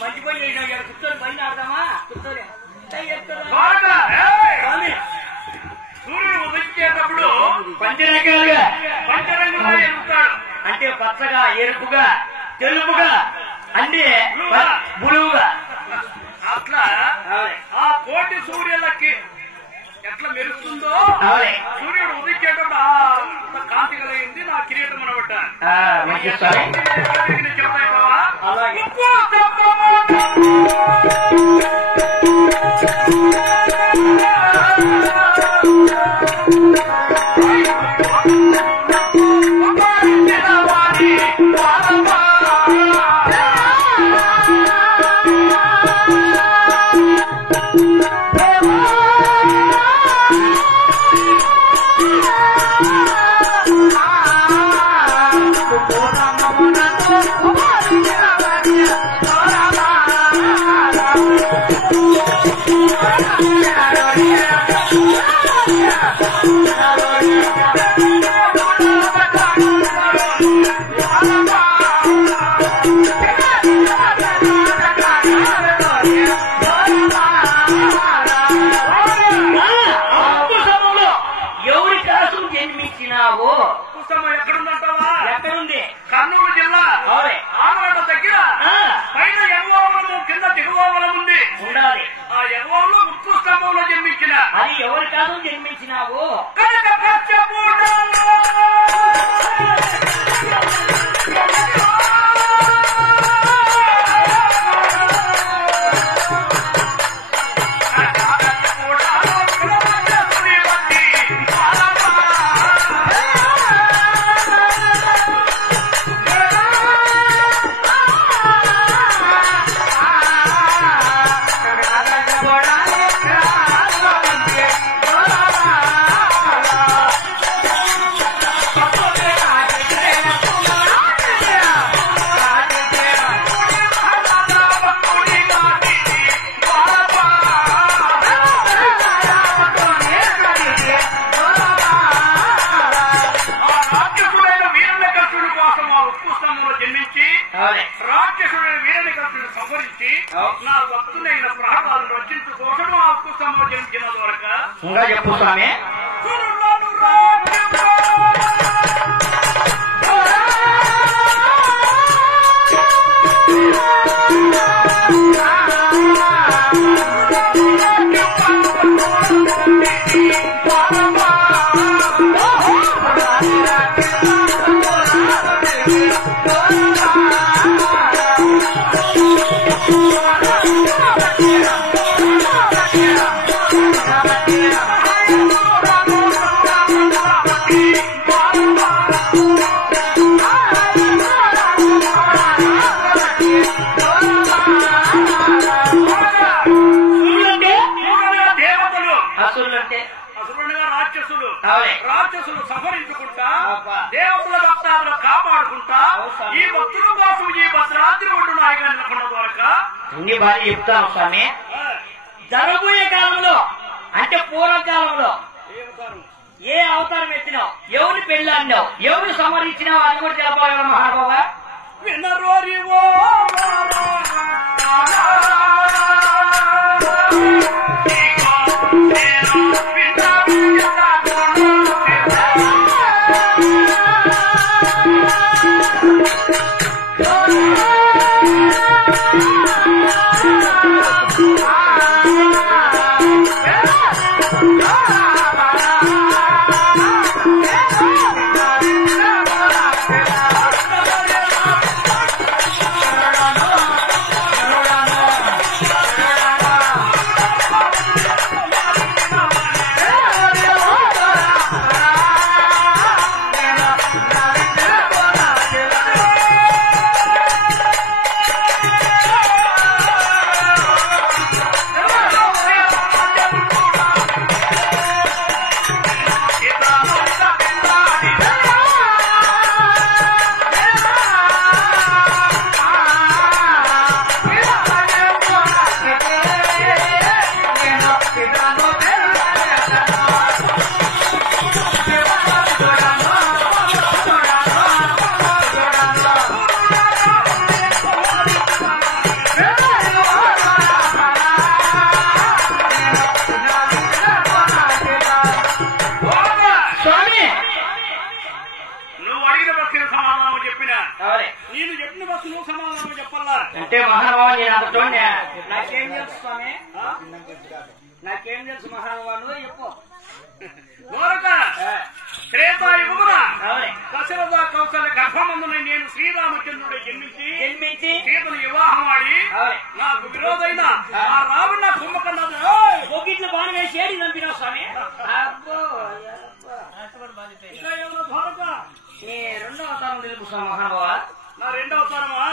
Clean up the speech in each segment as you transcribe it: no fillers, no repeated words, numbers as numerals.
మంచి పని చేసినా కూర్చొని పైన ఆడదామా కూర్చొని సూర్యుడు ఉదయించేటప్పుడు పంచరంగులుగా ఎదుగుతాడు. అంటే పచ్చగా, ఎరుపుగా, తెలుపుగా, అంటే బులువుగా. అట్లా ఆ కోటి సూర్యులకి ఎట్లా మెరుస్తుందో సూర్యుడు ఉదయించేటప్పుడు అంత కాంతి కలిగింది నా కిరీటం అనబట్ట. చెప్పావా అలాగే ఎక్కడుంది? కర్నూలు జిల్లా ఆమరణ దగ్గర పైన ఎగవావలము కింద దిగువావలం ఉంది ఉండాలి. ఆ ఎగవాలో ఉక్కు స్తంభంలో జన్మించిన అది ఎవరి కాదు జన్మించినావు రాక్షసుడైన వీరనికర్షుడు సంహరించి నా భక్తులైన ప్రాణాలను రక్షించుకోవడం ఆ ఉక్కు స్తంభం జన్మించిన వరకు ఇంకా చెప్పు స్వామి. రాక్షసులు సంహరించుకుంటా దేవతల భక్తాలను కాపాడుకుంటా ఈ భక్తుల కోసం ఈ భద్రాద్రి ఒడ్డు నాయకులు నిలబడిన ద్వారా ఇన్ని భారీ చెప్తాను స్వామి. జరగబోయే కాలంలో అంటే పూర్వకాలంలో ఏ అవతారం ఎత్తినావు, ఎవరిని పెళ్ళాడినావు, ఎవరిని సంహరించినావు అని కూడా తెలపాలి మహాబాబా. వినరోరివో నేను చెప్పిన బస్సు నువ్వు సమాధానం చెప్పాలా అంటే మహానుభావ నేను అంత చూడండి. నాకేం తెలుసు స్వామి, నాకేం తెలుసు మహానుభావుడు చెప్పు. త్రేతాయుగమున దశరథ కౌశల్య గర్భమందున నేను శ్రీరామచంద్రుడు జన్మించి సీతను వివాహం ఆడి నాకు విరోధైన ఆ రావణ కుంభకర్ణుడు ఒకిట్లు బాణం వేసి ఏడి చంపినా స్వామి. ఇంకా ఎవరో భరత నీ రెండో అవతారం తెలుపు మహానుభావ. నా రెండో అవతారమా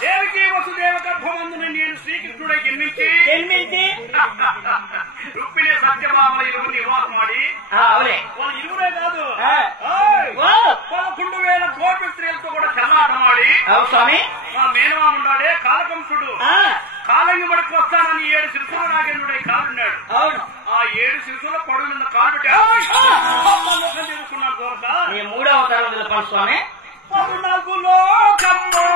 దేవికి వసుదేవ గర్భమందున నేను శ్రీకృష్ణుడై జన్మించి రుక్మిణి సత్యభామ ఇరువుని వివాహం ఆడి వాళ్ళు ఇరువురే కాదు 11,000 కోట్ల స్త్రీలతో కూడా చెల్లాటమాడి స్వామి మా మేనమా ఉన్నాడే కాలకంసుడు కాలంగి మడుకు వస్తానని 7 శిరసుల నాగేంద్రుడై కాలున్నాడు. ఆ 7 శిరసుల పొడుగు నిన్న కాలు తెలుసుకున్నాడు దొరక. నీ మూడో అవతారం తెలుపాలి స్వామి. 14 లోకమ్మో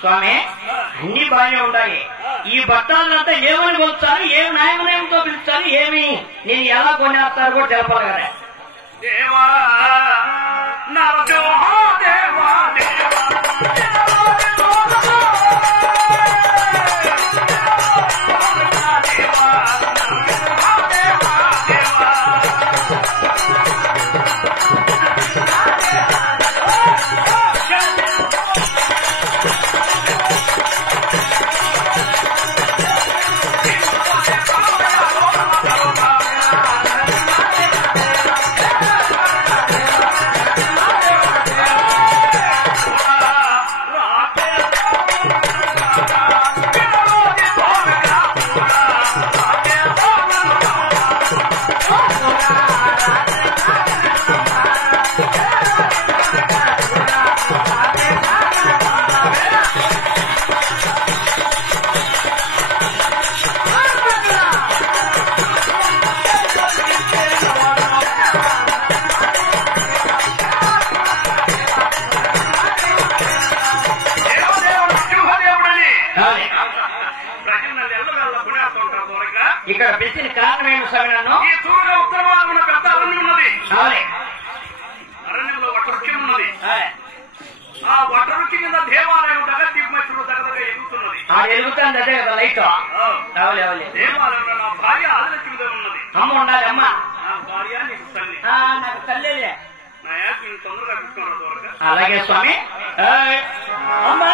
స్వామి అన్ని బాగానే ఉంటాయి. ఈ బట్టాలంతా ఏమని కొలుస్తారు, ఏమి న్యాయమయంతో పిలుస్తారు, ఏమి నేను ఎలా కొనేస్తారు కూడా తెలపాలి కదా. దేవా దేవా ఇక్కడ పిలిచిన కారణం ఏమి స్వామి? నన్ను ఈ తూరుగా ఉత్తరవాదం ఉన్న పెద్ద అరణ్యం ఉన్నది. అరణ్యంలో వటవృక్షం ఉన్నది. ఆ వటవృక్షం కింద దేవాలయం దగ్గర దీపమచ్చుడు దగ్గర ఎదుగుతున్నది. ఎదుగుతుంది అదే కదా లైట్. దేవాలయంలో నా భార్య ఆదిలక్ష్మి మీద ఉన్నది. అమ్మ ఉండాలి. అమ్మ నా భార్య నీకు తల్లి. నాకు తల్లి. నా యాప్ నేను తొందరగా తీసుకున్నాను దూరంగా. అలాగే స్వామి. అమ్మా